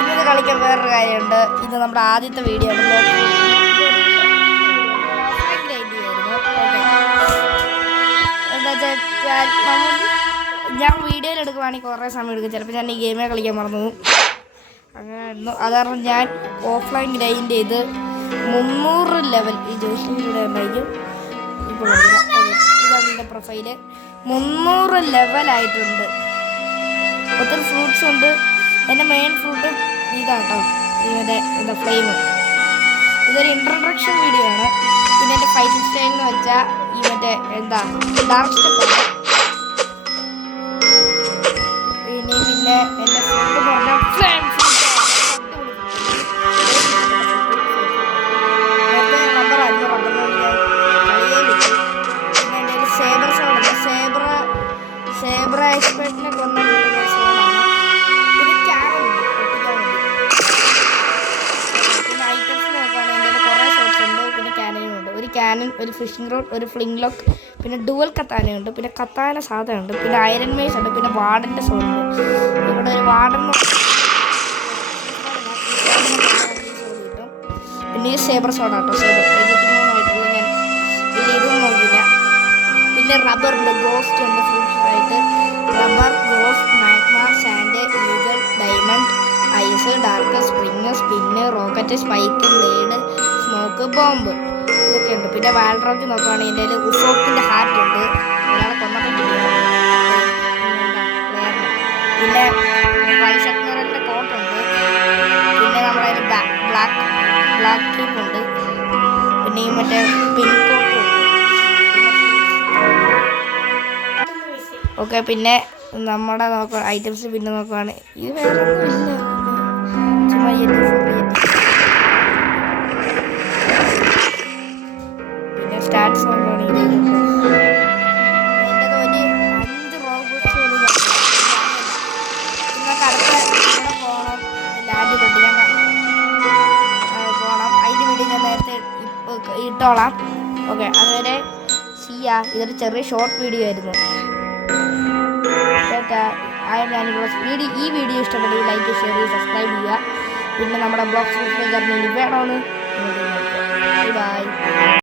ഇന്നത് കളിക്കാൻ വേറൊരു കാര്യമുണ്ട്. ഇത് നമ്മുടെ ആദ്യത്തെ വീഡിയോ ആണ്. ഞാൻ വീഡിയോയിൽ എടുക്കുവാണെങ്കിൽ കുറേ സമയം എടുക്കും. ചിലപ്പോൾ ഞാൻ ഈ ഗെയിമേ കളിക്കാൻ മറന്നു അങ്ങനെയായിരുന്നു. അത് കാരണം ഞാൻ ഓഫ്ലൈൻ ഗ്രൈൻഡ് ചെയ്ത് 300 ലെവൽ ഈ ജോഷിലൂടെ ഉണ്ടായിരിക്കും. ഇപ്പോൾ ഇതാണ് എൻ്റെ പ്രൊഫൈല്. 300 ലെവലായിട്ടുണ്ട്. ഒത്തിരി ഫ്രൂട്ട്സ് ഉണ്ട്. എൻ്റെ മെയിൻ ഫ്രൂട്ട് ഇതാട്ടോ, ഇതിൻ്റെ എന്താ ഫ്ലെയിം. ഇതൊരു ഇൻട്രൊഡക്ഷൻ വീഡിയോ ആണ്. പിന്നെ എൻ്റെ ഫൈറ്റിംഗ് സ്റ്റൈൽ എന്ന് വെച്ചാൽ ഈ മറ്റേ എന്താ ഡാർക്ക് സ്റ്റെപ്പാണ്. പിന്നെ എൻ്റെ ഫ്രണ്ട് പറഞ്ഞ സേബ്ര എക്സ്പെർട്ടിനെ കൊണ്ടുള്ള സോണാണ്. പിന്നെ ക്യാനൻ ഉണ്ട് പൊട്ടിക്കാൻ വേണ്ടി. പിന്നെ ഐറ്റംസ് നോക്കുകയാണെങ്കിൽ എൻ്റെ കുറേ ഷോട്ട്സ് ഉണ്ട്. പിന്നെ ക്യാനനും ഉണ്ട്. ഒരു ക്യാനൻ, ഒരു ഫിഷിംഗ് റോഡ്, ഒരു ഫ്ലിംഗ് ലോക്ക്, പിന്നെ ഡുവൽ കത്താനയുണ്ട്. പിന്നെ കത്താന സാധനമുണ്ട്. പിന്നെ അയരൻ മേസ് ഉണ്ട്. പിന്നെ വാർഡൻ്റെ സോണുണ്ട്. ഇവിടെ ഒരു വാർഡൻ കിട്ടും. പിന്നെ ഈ സേബ്ര സോണാട്ടോ. സേബ്ര 23 ഞാൻ വലിയ ഇതും നോക്കില്ല. പിന്നെ റബ്ബർ ഉണ്ട്, ഗോസ്റ്റ് ഉണ്ട്. ഫ്രൂട്ട്സ് ആയിട്ട് rubber, ghost, magma, sand, eagle, diamond, ice, dark, spring, spin, rocket, spike, blade, smoke, bomb, ഇതൊക്കെ ഉണ്ട്. പിന്നെ വാൽറോക്ക് നോക്കുകയാണെങ്കിൽ എൻ്റെ കയ്യിൽ ഉസോപ്പിൻ്റെ ഹാറ്റ് ഉണ്ട്. ഒരാളെ കൊന്നൊക്കെ പ്ലെയറിന്. പിന്നെ വൈശക്നറിൻ്റെ കോട്ടുണ്ട്. പിന്നെ നമ്മുടെ കയ്യിൽ ബ്ലാക്ക് കീപ്പ് ഉണ്ട്. പിന്നെ ഈ മറ്റേ പിങ്ക് കോട്ടും ഉണ്ട്. ഓക്കെ, പിന്നെ നമ്മുടെ ഐറ്റംസ് പിന്നെ നോക്കുവാണ്. ഇത് വേറെ ഒന്നുമില്ല, ചുമ്മാ പിന്നെ സ്റ്റാറ്റ്സ് നോക്കുകയാണെങ്കിൽ എൻ്റെ ഒരു 5 റോബോട്ട്സ് പോലും നിങ്ങൾക്ക് അടുത്ത ഇവിടെ പോകണം. ലാൻഡിലുണ്ട്, ഞാൻ പോകണം. അതിൻ്റെ വീഡിയോ ഞാൻ നേരത്തെ ഇട്ടോളാം. ഓക്കെ, അതുവരെ ചെയ്യാ. ഇതൊരു ചെറിയ ഷോർട്ട് വീഡിയോ ആയിരുന്നു. ഈ വീഡിയോ ഇഷ്ടപ്പെട്ടെങ്കിൽ ലൈക്ക്, ഷെയർ ചെയ്ത് സബ്സ്ക്രൈബ് ചെയ്യുക. പിന്നെ നമ്മുടെ ബ്ലോഗ് സബ്സ്ക്രൈബ് വേണമെന്ന് ബൈ.